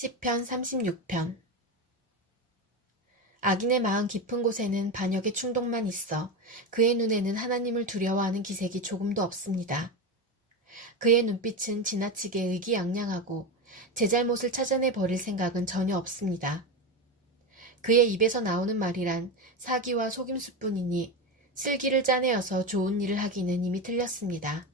시편 36편. 악인의 마음 깊은 곳에는 반역의 충동만 있어 그의 눈에는 하나님을 두려워하는 기색이 조금도 없습니다. 그의 눈빛은 지나치게 의기양양하고 제 잘못을 찾아내 버릴 생각은 전혀 없습니다. 그의 입에서 나오는 말이란 사기와 속임수뿐이니 슬기를 짜내어서 좋은 일을 하기는 이미 틀렸습니다.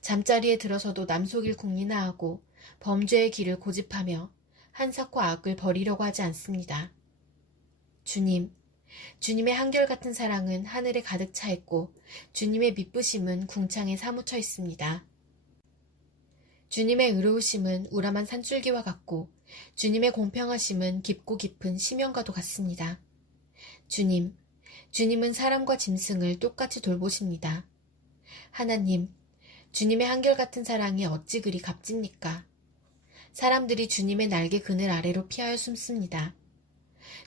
잠자리에 들어서도 남속일 궁리나 하고 범죄의 길을 고집하며 한사코 악을 버리려고 하지 않습니다. 주님, 주님의 한결같은 사랑은 하늘에 가득 차 있고 주님의 미쁘심은 궁창에 사무쳐 있습니다. 주님의 의로우심은 우람한 산줄기와 같고 주님의 공평하심은 깊고 깊은 심연과도 같습니다. 주님은 사람과 짐승을 똑같이 돌보십니다. 하나님, 주님의 한결같은 사랑이 어찌 그리 값집니까? 사람들이 주님의 날개 그늘 아래로 피하여 숨습니다.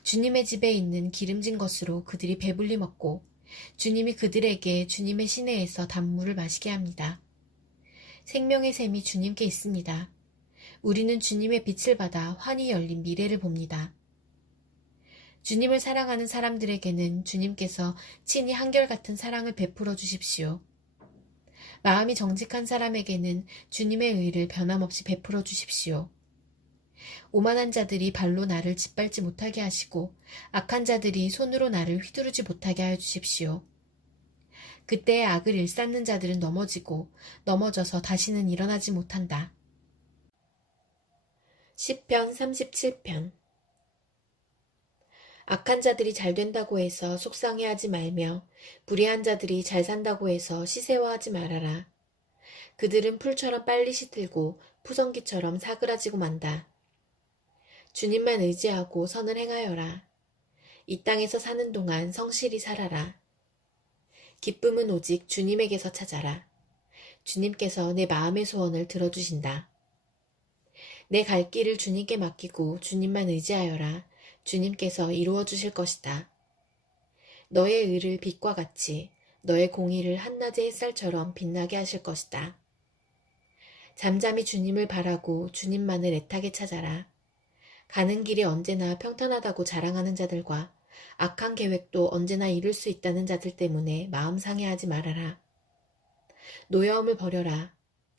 주님의 집에 있는 기름진 것으로 그들이 배불리 먹고 주님이 그들에게 주님의 시내에서 단물을 마시게 합니다. 생명의 샘이 주님께 있습니다. 우리는 주님의 빛을 받아 환히 열린 미래를 봅니다. 주님을 사랑하는 사람들에게는 주님께서 친히 한결같은 사랑을 베풀어 주십시오. 마음이 정직한 사람에게는 주님의 의를 변함없이 베풀어 주십시오. 오만한 자들이 발로 나를 짓밟지 못하게 하시고 악한 자들이 손으로 나를 휘두르지 못하게 하여 주십시오. 그때의 악을 일삼는 자들은 넘어지고 넘어져서 다시는 일어나지 못한다. 시편 37편. 악한 자들이 잘 된다고 해서 속상해하지 말며 불의한 자들이 잘 산다고 해서 시세화하지 말아라. 그들은 풀처럼 빨리 시들고 푸성기처럼 사그라지고 만다. 주님만 의지하고 선을 행하여라. 이 땅에서 사는 동안 성실히 살아라. 기쁨은 오직 주님에게서 찾아라. 주님께서 내 마음의 소원을 들어주신다. 내 갈 길을 주님께 맡기고 주님만 의지하여라. 주님께서 이루어 주실 것이다. 너의 의를 빛과 같이 너의 공의를 한낮의 햇살처럼 빛나게 하실 것이다. 잠잠히 주님을 바라고 주님만을 애타게 찾아라. 가는 길이 언제나 평탄하다고 자랑하는 자들과 악한 계획도 언제나 이룰 수 있다는 자들 때문에 마음 상해하지 말아라. 노여움을 버려라.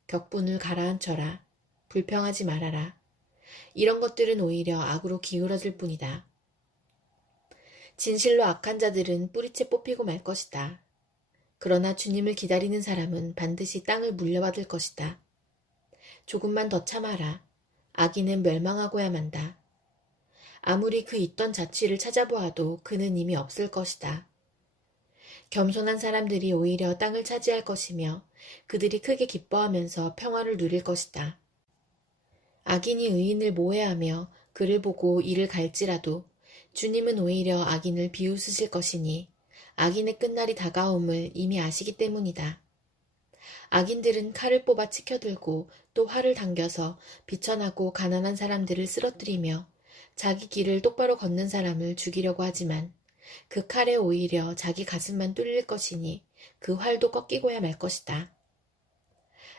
격분을 가라앉혀라. 불평하지 말아라. 이런 것들은 오히려 악으로 기울어질 뿐이다. 진실로 악한 자들은 뿌리채 뽑히고 말 것이다. 그러나 주님을 기다리는 사람은 반드시 땅을 물려받을 것이다. 조금만 더 참아라. 악인은 멸망하고야 만다. 아무리 그 있던 자취를 찾아보아도 그는 이미 없을 것이다. 겸손한 사람들이 오히려 땅을 차지할 것이며 그들이 크게 기뻐하면서 평화를 누릴 것이다. 악인이 의인을 모해하며 그를 보고 이를 갈지라도 주님은 오히려 악인을 비웃으실 것이니 악인의 끝날이 다가옴을 이미 아시기 때문이다. 악인들은 칼을 뽑아 치켜들고 또 활을 당겨서 비천하고 가난한 사람들을 쓰러뜨리며 자기 길을 똑바로 걷는 사람을 죽이려고 하지만 그 칼에 오히려 자기 가슴만 뚫릴 것이니 그 활도 꺾이고야 말 것이다.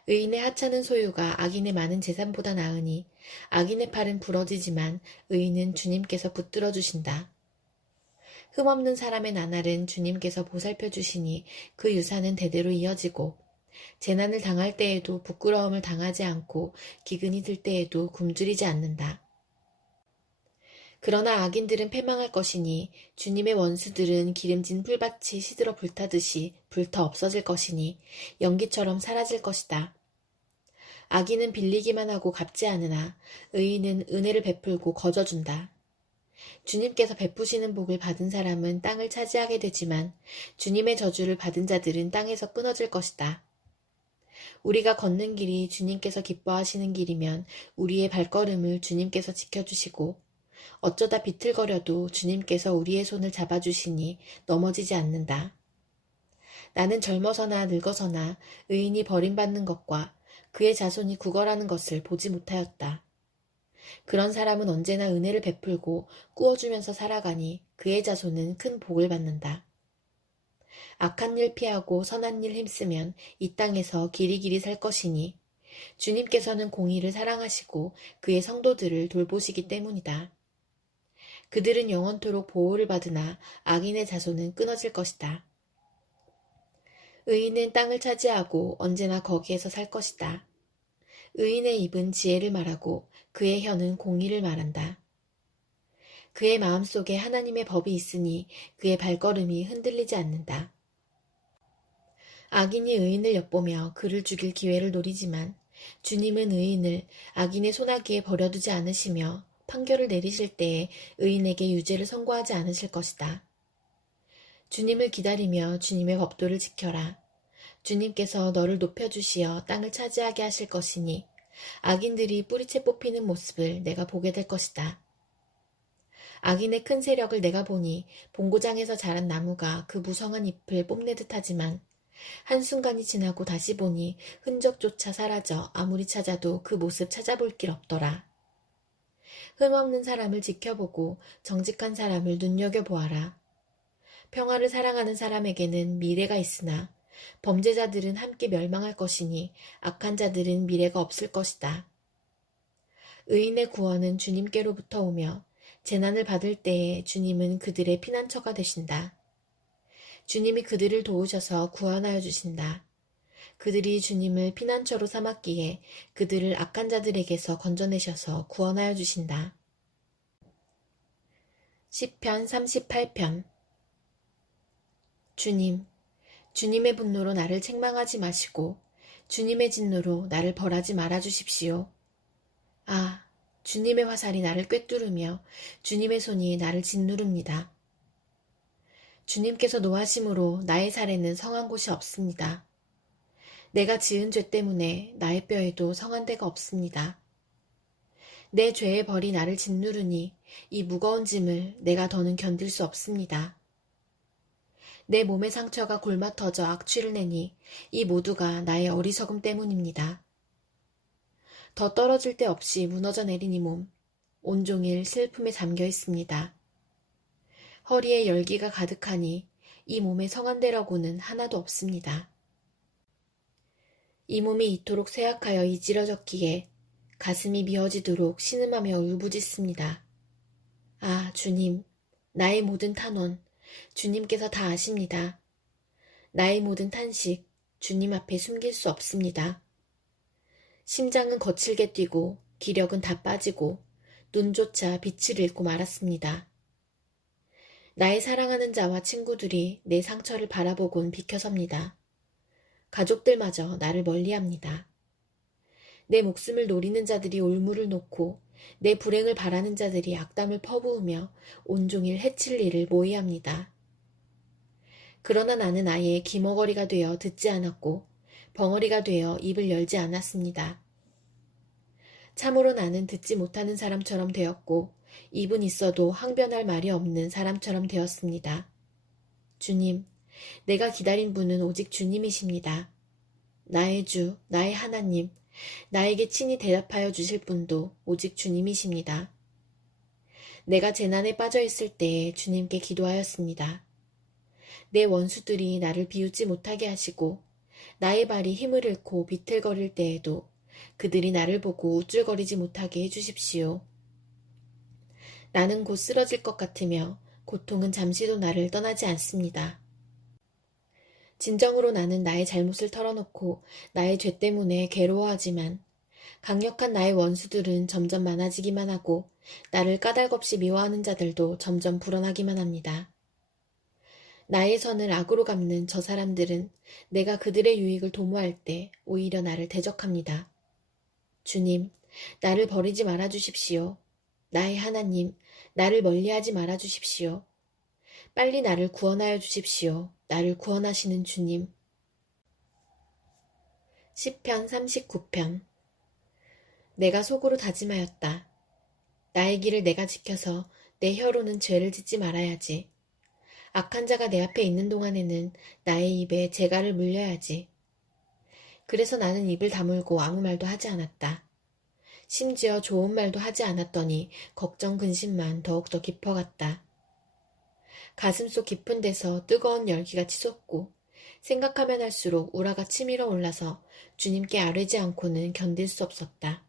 의인의 하찮은 소유가 악인의 많은 재산보다 나으니 악인의 팔은 부러지지만 의인은 주님께서 붙들어 주신다. 흠없는 사람의 나날은 주님께서 보살펴 주시니 그 유산은 대대로 이어지고 재난을 당할 때에도 부끄러움을 당하지 않고 기근이 들 때에도 굶주리지 않는다. 그러나 악인들은 패망할 것이니 주님의 원수들은 기름진 풀밭이 시들어 불타듯이 불타 없어질 것이니 연기처럼 사라질 것이다. 악인은 빌리기만 하고 갚지 않으나 의인은 은혜를 베풀고 거저준다. 주님께서 베푸시는 복을 받은 사람은 땅을 차지하게 되지만 주님의 저주를 받은 자들은 땅에서 끊어질 것이다. 우리가 걷는 길이 주님께서 기뻐하시는 길이면 우리의 발걸음을 주님께서 지켜주시고 어쩌다 비틀거려도 주님께서 우리의 손을 잡아주시니 넘어지지 않는다. 나는 젊어서나 늙어서나 의인이 버림받는 것과 그의 자손이 구걸하는 것을 보지 못하였다. 그런 사람은 언제나 은혜를 베풀고 꾸어주면서 살아가니 그의 자손은 큰 복을 받는다. 악한 일 피하고 선한 일 힘쓰면 이 땅에서 길이길이 살 것이니 주님께서는 공의를 사랑하시고 그의 성도들을 돌보시기 때문이다. 그들은 영원토록 보호를 받으나 악인의 자손은 끊어질 것이다. 의인은 땅을 차지하고 언제나 거기에서 살 것이다. 의인의 입은 지혜를 말하고 그의 혀는 공의를 말한다. 그의 마음속에 하나님의 법이 있으니 그의 발걸음이 흔들리지 않는다. 악인이 의인을 엿보며 그를 죽일 기회를 노리지만 주님은 의인을 악인의 손아귀에 버려두지 않으시며 판결을 내리실 때에 의인에게 유죄를 선고하지 않으실 것이다. 주님을 기다리며 주님의 법도를 지켜라. 주님께서 너를 높여주시어 땅을 차지하게 하실 것이니 악인들이 뿌리채 뽑히는 모습을 내가 보게 될 것이다. 악인의 큰 세력을 내가 보니 본고장에서 자란 나무가 그 무성한 잎을 뽐내듯 하지만 한순간이 지나고 다시 보니 흔적조차 사라져 아무리 찾아도 그 모습 찾아볼 길 없더라. 흠없는 사람을 지켜보고 정직한 사람을 눈여겨보아라. 평화를 사랑하는 사람에게는 미래가 있으나 범죄자들은 함께 멸망할 것이니 악한 자들은 미래가 없을 것이다. 의인의 구원은 주님께로부터 오며 재난을 받을 때에 주님은 그들의 피난처가 되신다. 주님이 그들을 도우셔서 구원하여 주신다. 그들이 주님을 피난처로 삼았기에 그들을 악한 자들에게서 건져내셔서 구원하여 주신다. 시편 38편. 주님, 주님의 분노로 나를 책망하지 마시고 주님의 진노로 나를 벌하지 말아 주십시오. 아, 주님의 화살이 나를 꿰뚫으며 주님의 손이 나를 짓누릅니다. 주님께서 노하심으로 나의 살에는 성한 곳이 없습니다. 내가 지은 죄 때문에 나의 뼈에도 성한 데가 없습니다. 내 죄의 벌이 나를 짓누르니 이 무거운 짐을 내가 더는 견딜 수 없습니다. 내 몸의 상처가 골마 터져 악취를 내니 이 모두가 나의 어리석음 때문입니다. 더 떨어질 데 없이 무너져 내린 이 몸, 온종일 슬픔에 잠겨 있습니다. 허리에 열기가 가득하니 이 몸에 성한 데라고는 하나도 없습니다. 이 몸이 이토록 쇠약하여 이지러졌기에 가슴이 미어지도록 신음하며 울부짖습니다. 아, 주님, 나의 모든 탄원, 주님께서 다 아십니다. 나의 모든 탄식, 주님 앞에 숨길 수 없습니다. 심장은 거칠게 뛰고 기력은 다 빠지고 눈조차 빛을 잃고 말았습니다. 나의 사랑하는 자와 친구들이 내 상처를 바라보곤 비켜섭니다. 가족들마저 나를 멀리합니다. 내 목숨을 노리는 자들이 올무를 놓고 내 불행을 바라는 자들이 악담을 퍼부으며 온종일 해칠 일을 모의합니다. 그러나 나는 아예 기머거리가 되어 듣지 않았고 벙어리가 되어 입을 열지 않았습니다. 참으로 나는 듣지 못하는 사람처럼 되었고 입은 있어도 항변할 말이 없는 사람처럼 되었습니다. 주님, 내가 기다린 분은 오직 주님이십니다. 나의 주, 나의 하나님, 나에게 친히 대답하여 주실 분도 오직 주님이십니다. 내가 재난에 빠져 있을 때에 주님께 기도하였습니다. 내 원수들이 나를 비웃지 못하게 하시고 나의 발이 힘을 잃고 비틀거릴 때에도 그들이 나를 보고 우쭐거리지 못하게 해주십시오. 나는 곧 쓰러질 것 같으며 고통은 잠시도 나를 떠나지 않습니다. 진정으로 나는 나의 잘못을 털어놓고 나의 죄 때문에 괴로워하지만 강력한 나의 원수들은 점점 많아지기만 하고 나를 까닭없이 미워하는 자들도 점점 불어나기만 합니다. 나의 선을 악으로 갚는 저 사람들은 내가 그들의 유익을 도모할 때 오히려 나를 대적합니다. 주님, 나를 버리지 말아 주십시오. 나의 하나님, 나를 멀리하지 말아 주십시오. 빨리 나를 구원하여 주십시오. 나를 구원하시는 주님. 시편 39편. 내가 속으로 다짐하였다. 나의 길을 내가 지켜서 내 혀로는 죄를 짓지 말아야지. 악한 자가 내 앞에 있는 동안에는 나의 입에 재갈을 물려야지. 그래서 나는 입을 다물고 아무 말도 하지 않았다. 심지어 좋은 말도 하지 않았더니 걱정 근심만 더욱더 깊어갔다. 가슴속 깊은 데서 뜨거운 열기가 치솟고 생각하면 할수록 우라가 치밀어 올라서 주님께 아뢰지 않고는 견딜 수 없었다.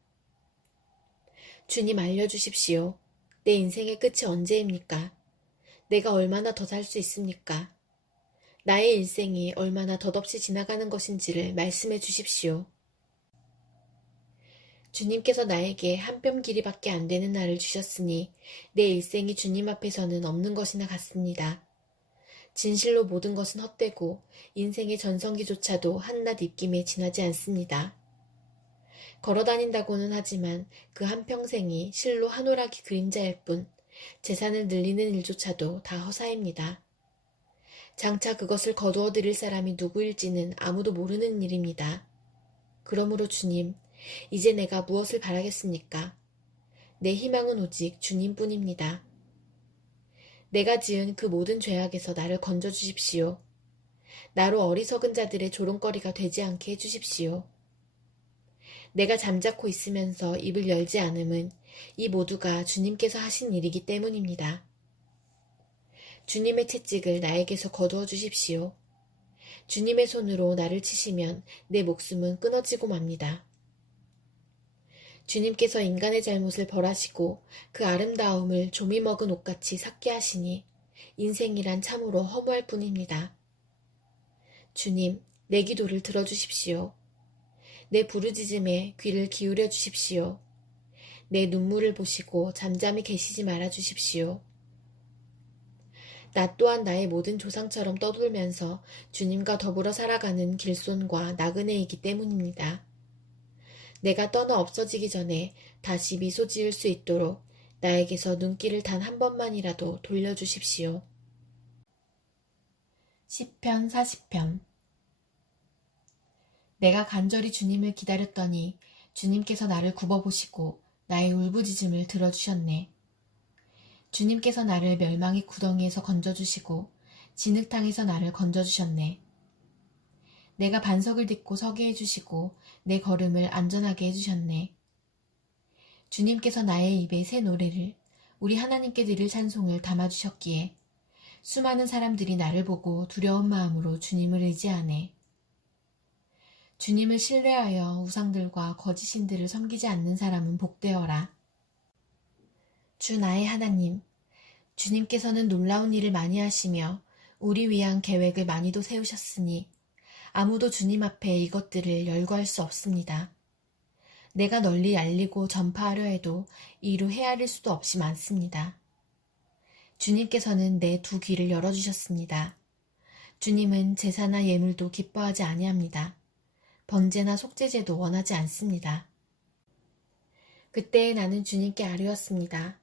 주님 알려주십시오. 내 인생의 끝이 언제입니까? 내가 얼마나 더 살 수 있습니까? 나의 일생이 얼마나 덧없이 지나가는 것인지를 말씀해 주십시오. 주님께서 나에게 한 뼘 길이밖에 안 되는 날을 주셨으니 내 일생이 주님 앞에서는 없는 것이나 같습니다. 진실로 모든 것은 헛되고 인생의 전성기조차도 한낱 입김에 지나지 않습니다. 걸어다닌다고는 하지만 그 한평생이 실로 한 오락이 그림자일 뿐 재산을 늘리는 일조차도 다 허사입니다. 장차 그것을 거두어 드릴 사람이 누구일지는 아무도 모르는 일입니다. 그러므로 주님, 이제 내가 무엇을 바라겠습니까? 내 희망은 오직 주님뿐입니다. 내가 지은 그 모든 죄악에서 나를 건져주십시오. 나로 어리석은 자들의 조롱거리가 되지 않게 해주십시오. 내가 잠자코 있으면서 입을 열지 않음은 이 모두가 주님께서 하신 일이기 때문입니다. 주님의 채찍을 나에게서 거두어 주십시오. 주님의 손으로 나를 치시면 내 목숨은 끊어지고 맙니다. 주님께서 인간의 잘못을 벌하시고 그 아름다움을 조미 먹은 옷같이 삭게 하시니 인생이란 참으로 허무할 뿐입니다. 주님, 내 기도를 들어주십시오. 내 부르짖음에 귀를 기울여 주십시오. 내 눈물을 보시고 잠잠히 계시지 말아 주십시오. 나 또한 나의 모든 조상처럼 떠돌면서 주님과 더불어 살아가는 길손과 나그네이기 때문입니다. 내가 떠나 없어지기 전에 다시 미소 지을 수 있도록 나에게서 눈길을 단 한 번만이라도 돌려주십시오. 시편 40편. 내가 간절히 주님을 기다렸더니 주님께서 나를 굽어보시고 나의 울부짖음을 들어주셨네. 주님께서 나를 멸망의 구덩이에서 건져주시고 진흙탕에서 나를 건져주셨네. 내가 반석을 딛고 서게 해주시고 내 걸음을 안전하게 해주셨네. 주님께서 나의 입에 새 노래를, 우리 하나님께 드릴 찬송을 담아주셨기에 수많은 사람들이 나를 보고 두려운 마음으로 주님을 의지하네. 주님을 신뢰하여 우상들과 거짓신들을 섬기지 않는 사람은 복되어라. 주 나의 하나님, 주님께서는 놀라운 일을 많이 하시며 우리 위한 계획을 많이도 세우셨으니 아무도 주님 앞에 이것들을 열거할 수 없습니다. 내가 널리 알리고 전파하려 해도 이루 헤아릴 수도 없이 많습니다. 주님께서는 내 두 귀를 열어주셨습니다. 주님은 제사나 예물도 기뻐하지 아니합니다. 번제나 속죄제도 원하지 않습니다. 그때에 나는 주님께 아뢰었습니다.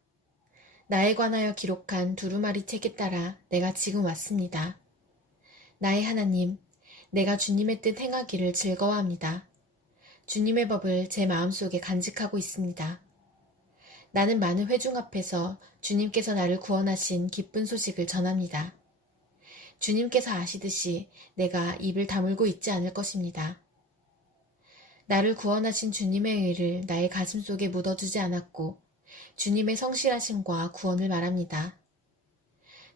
나에 관하여 기록한 두루마리 책에 따라 내가 지금 왔습니다. 나의 하나님, 내가 주님의 뜻 행하기를 즐거워합니다. 주님의 법을 제 마음속에 간직하고 있습니다. 나는 많은 회중 앞에서 주님께서 나를 구원하신 기쁜 소식을 전합니다. 주님께서 아시듯이 내가 입을 다물고 있지 않을 것입니다. 나를 구원하신 주님의 의를 나의 가슴속에 묻어두지 않았고 주님의 성실하심과 구원을 말합니다.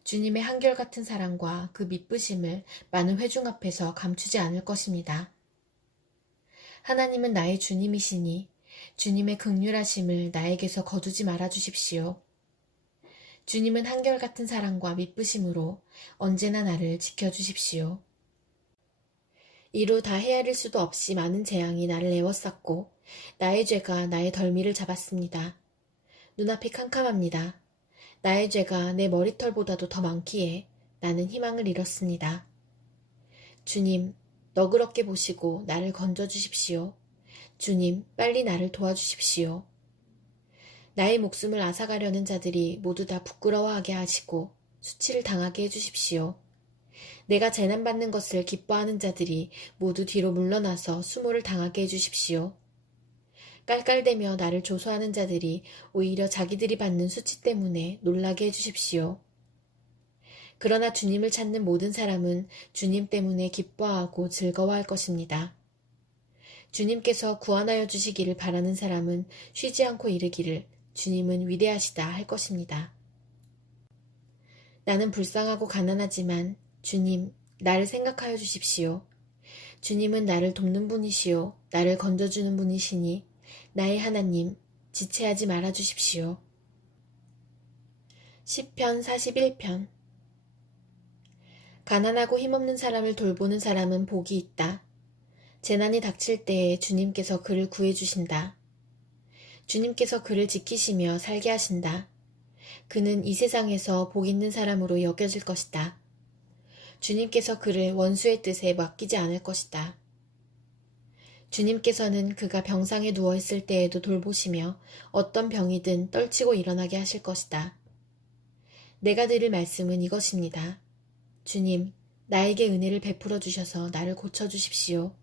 주님의 한결같은 사랑과 그 미쁘심을 많은 회중 앞에서 감추지 않을 것입니다. 하나님은 나의 주님이시니 주님의 긍휼하심을 나에게서 거두지 말아 주십시오. 주님은 한결같은 사랑과 미쁘심으로 언제나 나를 지켜주십시오. 이루 다 헤아릴 수도 없이 많은 재앙이 나를 에워쌌고 나의 죄가 나의 덜미를 잡았습니다. 눈앞이 캄캄합니다. 나의 죄가 내 머리털보다도 더 많기에 나는 희망을 잃었습니다. 주님, 너그럽게 보시고 나를 건져주십시오. 주님, 빨리 나를 도와주십시오. 나의 목숨을 앗아가려는 자들이 모두 다 부끄러워하게 하시고 수치를 당하게 해주십시오. 내가 재난받는 것을 기뻐하는 자들이 모두 뒤로 물러나서 수모를 당하게 해주십시오. 깔깔대며 나를 조소하는 자들이 오히려 자기들이 받는 수치 때문에 놀라게 해주십시오. 그러나 주님을 찾는 모든 사람은 주님 때문에 기뻐하고 즐거워할 것입니다. 주님께서 구원하여 주시기를 바라는 사람은 쉬지 않고 이르기를 주님은 위대하시다 할 것입니다. 나는 불쌍하고 가난하지만 주님, 나를 생각하여 주십시오. 주님은 나를 돕는 분이시요 나를 건져주는 분이시니 나의 하나님, 지체하지 말아 주십시오. 시편 41편. 가난하고 힘없는 사람을 돌보는 사람은 복이 있다. 재난이 닥칠 때에 주님께서 그를 구해주신다. 주님께서 그를 지키시며 살게 하신다. 그는 이 세상에서 복 있는 사람으로 여겨질 것이다. 주님께서 그를 원수의 뜻에 맡기지 않을 것이다. 주님께서는 그가 병상에 누워있을 때에도 돌보시며 어떤 병이든 떨치고 일어나게 하실 것이다. 내가 드릴 말씀은 이것입니다. 주님, 나에게 은혜를 베풀어 주셔서 나를 고쳐주십시오.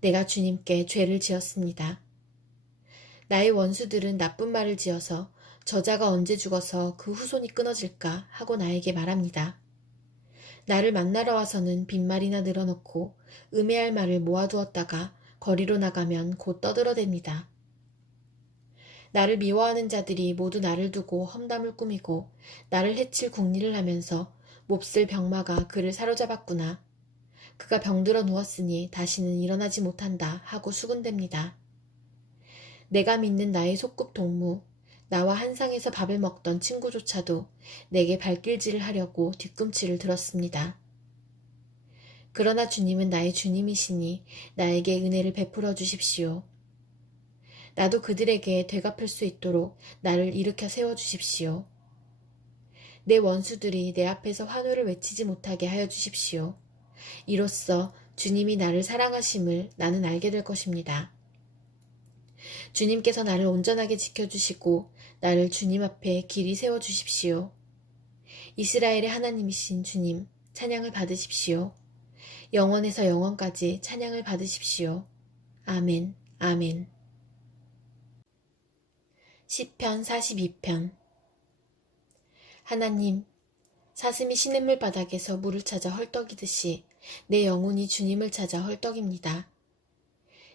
내가 주님께 죄를 지었습니다. 나의 원수들은 나쁜 말을 지어서 저자가 언제 죽어서 그 후손이 끊어질까 하고 나에게 말합니다. 나를 만나러 와서는 빈말이나 늘어놓고 음해할 말을 모아두었다가 거리로 나가면 곧 떠들어댑니다. 나를 미워하는 자들이 모두 나를 두고 험담을 꾸미고 나를 해칠 궁리를 하면서 몹쓸 병마가 그를 사로잡았구나. 그가 병들어 누웠으니 다시는 일어나지 못한다 하고 수군댑니다. 내가 믿는 나의 소꿉 동무, 나와 한 상에서 밥을 먹던 친구조차도 내게 발길질을 하려고 뒤꿈치를 들었습니다. 그러나 주님은 나의 주님이시니 나에게 은혜를 베풀어 주십시오. 나도 그들에게 되갚을 수 있도록 나를 일으켜 세워주십시오. 내 원수들이 내 앞에서 환호를 외치지 못하게 하여 주십시오. 이로써 주님이 나를 사랑하심을 나는 알게 될 것입니다. 주님께서 나를 온전하게 지켜주시고 나를 주님 앞에 길이 세워주십시오. 이스라엘의 하나님이신 주님, 찬양을 받으십시오. 영원에서 영원까지 찬양을 받으십시오. 아멘, 아멘. 시편 42편. 하나님, 사슴이 시냇물 바닥에서 물을 찾아 헐떡이듯이 내 영혼이 주님을 찾아 헐떡입니다.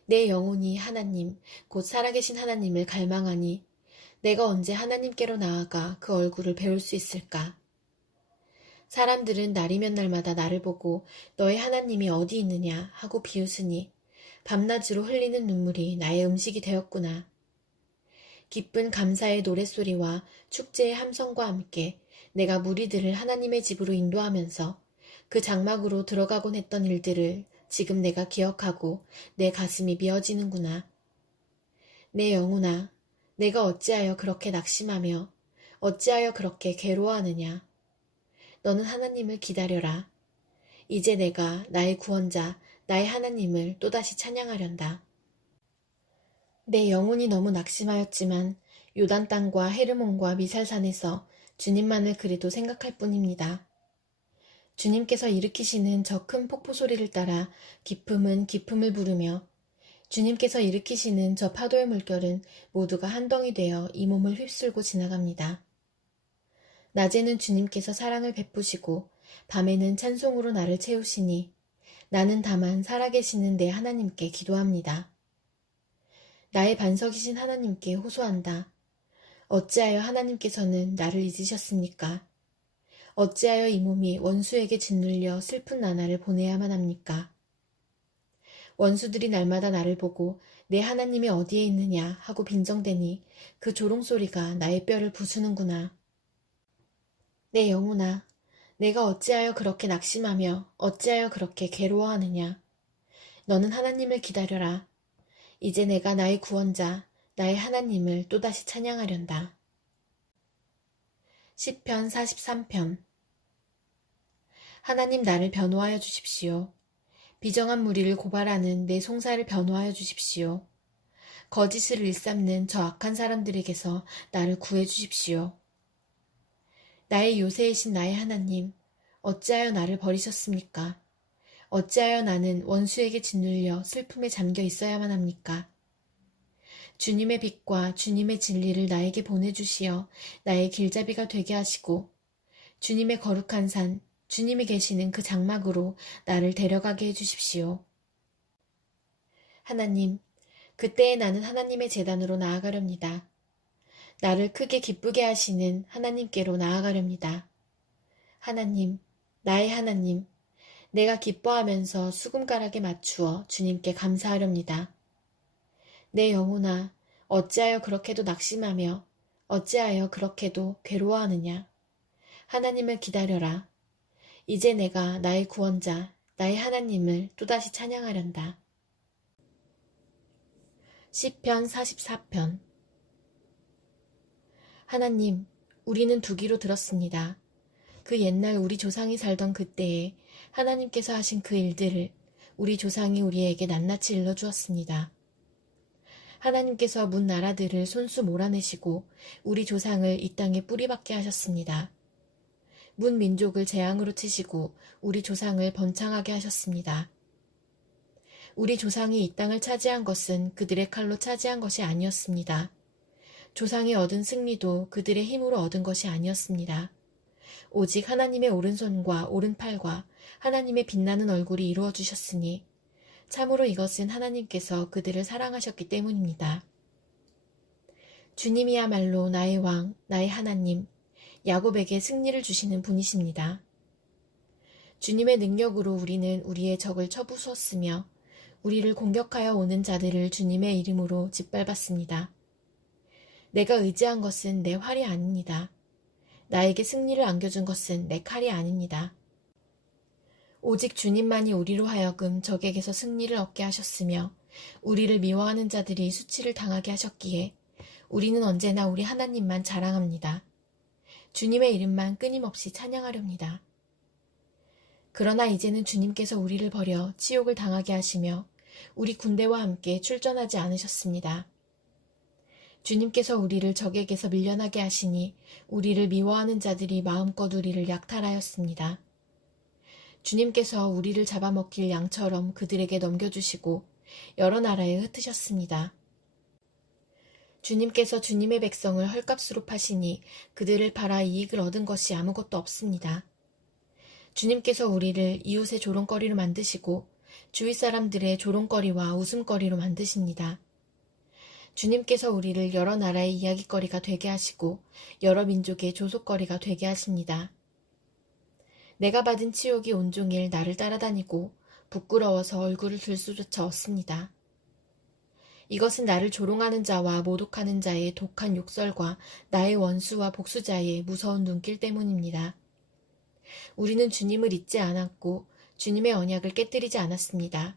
내 영혼이 하나님, 곧 살아계신 하나님을 갈망하니 내가 언제 하나님께로 나아가 그 얼굴을 배울 수 있을까? 사람들은 날이면 날마다 나를 보고 너의 하나님이 어디 있느냐 하고 비웃으니 밤낮으로 흘리는 눈물이 나의 음식이 되었구나. 기쁜 감사의 노랫소리와 축제의 함성과 함께 내가 무리들을 하나님의 집으로 인도하면서 그 장막으로 들어가곤 했던 일들을 지금 내가 기억하고 내 가슴이 미어지는구나. 내 영혼아, 내가 어찌하여 그렇게 낙심하며 어찌하여 그렇게 괴로워하느냐. 너는 하나님을 기다려라. 이제 내가 나의 구원자, 나의 하나님을 또다시 찬양하련다. 내 영혼이 너무 낙심하였지만 요단 땅과 헤르몬과 미살산에서 주님만을 그래도 생각할 뿐입니다. 주님께서 일으키시는 저 큰 폭포 소리를 따라 기품은 기품을 부르며 주님께서 일으키시는 저 파도의 물결은 모두가 한 덩이 되어 이 몸을 휩쓸고 지나갑니다. 낮에는 주님께서 사랑을 베푸시고 밤에는 찬송으로 나를 채우시니 나는 다만 살아계시는 내 하나님께 기도합니다. 나의 반석이신 하나님께 호소한다. 어찌하여 하나님께서는 나를 잊으셨습니까? 어찌하여 이 몸이 원수에게 짓눌려 슬픈 나날을 보내야만 합니까? 원수들이 날마다 나를 보고 내 하나님이 어디에 있느냐 하고 빈정대니 그 조롱소리가 나의 뼈를 부수는구나. 내 영혼아, 내가 어찌하여 그렇게 낙심하며 어찌하여 그렇게 괴로워하느냐. 너는 하나님을 기다려라. 이제 내가 나의 구원자, 나의 하나님을 또다시 찬양하련다. 시편 43편. 하나님 나를 변호하여 주십시오. 비정한 무리를 고발하는 내 송사를 변호하여 주십시오. 거짓을 일삼는 저 악한 사람들에게서 나를 구해 주십시오. 나의 요새이신 나의 하나님, 어찌하여 나를 버리셨습니까? 어찌하여 나는 원수에게 짓눌려 슬픔에 잠겨 있어야만 합니까? 주님의 빛과 주님의 진리를 나에게 보내주시어 나의 길잡이가 되게 하시고 주님의 거룩한 산, 주님이 계시는 그 장막으로 나를 데려가게 해주십시오. 하나님, 그때에 나는 하나님의 제단으로 나아가렵니다. 나를 크게 기쁘게 하시는 하나님께로 나아가렵니다. 하나님, 나의 하나님, 내가 기뻐하면서 수금가락에 맞추어 주님께 감사하렵니다. 내 영혼아, 어찌하여 그렇게도 낙심하며 어찌하여 그렇게도 괴로워하느냐. 하나님을 기다려라. 이제 내가 나의 구원자, 나의 하나님을 또다시 찬양하련다. 시편 44편. 하나님, 우리는 두기로 들었습니다. 그 옛날 우리 조상이 살던 그때에 하나님께서 하신 그 일들을 우리 조상이 우리에게 낱낱이 일러주었습니다. 하나님께서 문 나라들을 손수 몰아내시고 우리 조상을 이 땅에 뿌리박게 하셨습니다. 문 민족을 재앙으로 치시고 우리 조상을 번창하게 하셨습니다. 우리 조상이 이 땅을 차지한 것은 그들의 칼로 차지한 것이 아니었습니다. 조상이 얻은 승리도 그들의 힘으로 얻은 것이 아니었습니다. 오직 하나님의 오른손과 오른팔과 하나님의 빛나는 얼굴이 이루어 주셨으니 참으로 이것은 하나님께서 그들을 사랑하셨기 때문입니다. 주님이야말로 나의 왕, 나의 하나님, 야곱에게 승리를 주시는 분이십니다. 주님의 능력으로 우리는 우리의 적을 쳐부수었으며 우리를 공격하여 오는 자들을 주님의 이름으로 짓밟았습니다. 내가 의지한 것은 내 활이 아닙니다. 나에게 승리를 안겨준 것은 내 칼이 아닙니다. 오직 주님만이 우리로 하여금 적에게서 승리를 얻게 하셨으며 우리를 미워하는 자들이 수치를 당하게 하셨기에 우리는 언제나 우리 하나님만 자랑합니다. 주님의 이름만 끊임없이 찬양하렵니다. 그러나 이제는 주님께서 우리를 버려 치욕을 당하게 하시며 우리 군대와 함께 출전하지 않으셨습니다. 주님께서 우리를 적에게서 밀려나게 하시니 우리를 미워하는 자들이 마음껏 우리를 약탈하였습니다. 주님께서 우리를 잡아먹힐 양처럼 그들에게 넘겨주시고 여러 나라에 흩으셨습니다. 주님께서 주님의 백성을 헐값으로 파시니 그들을 팔아 이익을 얻은 것이 아무것도 없습니다. 주님께서 우리를 이웃의 조롱거리로 만드시고 주위 사람들의 조롱거리와 웃음거리로 만드십니다. 주님께서 우리를 여러 나라의 이야기거리가 되게 하시고 여러 민족의 조속거리가 되게 하십니다. 내가 받은 치욕이 온종일 나를 따라다니고 부끄러워서 얼굴을 들 수조차 없습니다. 이것은 나를 조롱하는 자와 모독하는 자의 독한 욕설과 나의 원수와 복수자의 무서운 눈길 때문입니다. 우리는 주님을 잊지 않았고 주님의 언약을 깨뜨리지 않았습니다.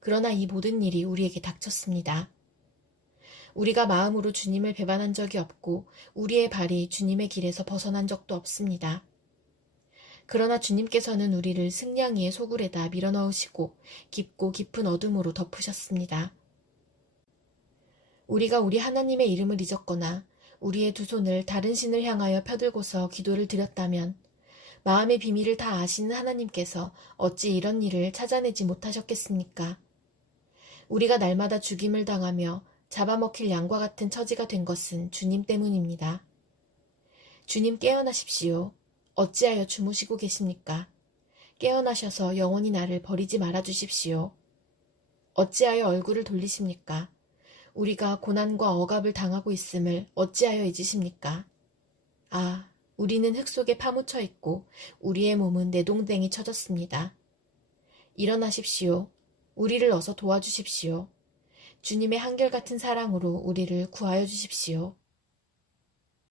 그러나 이 모든 일이 우리에게 닥쳤습니다. 우리가 마음으로 주님을 배반한 적이 없고 우리의 발이 주님의 길에서 벗어난 적도 없습니다. 그러나 주님께서는 우리를 승냥이의 소굴에다 밀어넣으시고 깊고 깊은 어둠으로 덮으셨습니다. 우리가 우리 하나님의 이름을 잊었거나 우리의 두 손을 다른 신을 향하여 펴들고서 기도를 드렸다면 마음의 비밀을 다 아시는 하나님께서 어찌 이런 일을 찾아내지 못하셨겠습니까? 우리가 날마다 죽임을 당하며 잡아먹힐 양과 같은 처지가 된 것은 주님 때문입니다. 주님 깨어나십시오. 어찌하여 주무시고 계십니까? 깨어나셔서 영원히 나를 버리지 말아 주십시오. 어찌하여 얼굴을 돌리십니까? 우리가 고난과 억압을 당하고 있음을 어찌하여 잊으십니까? 아, 우리는 흙 속에 파묻혀 있고 우리의 몸은 내동댕이 쳐졌습니다. 일어나십시오. 우리를 어서 도와주십시오. 주님의 한결같은 사랑으로 우리를 구하여 주십시오.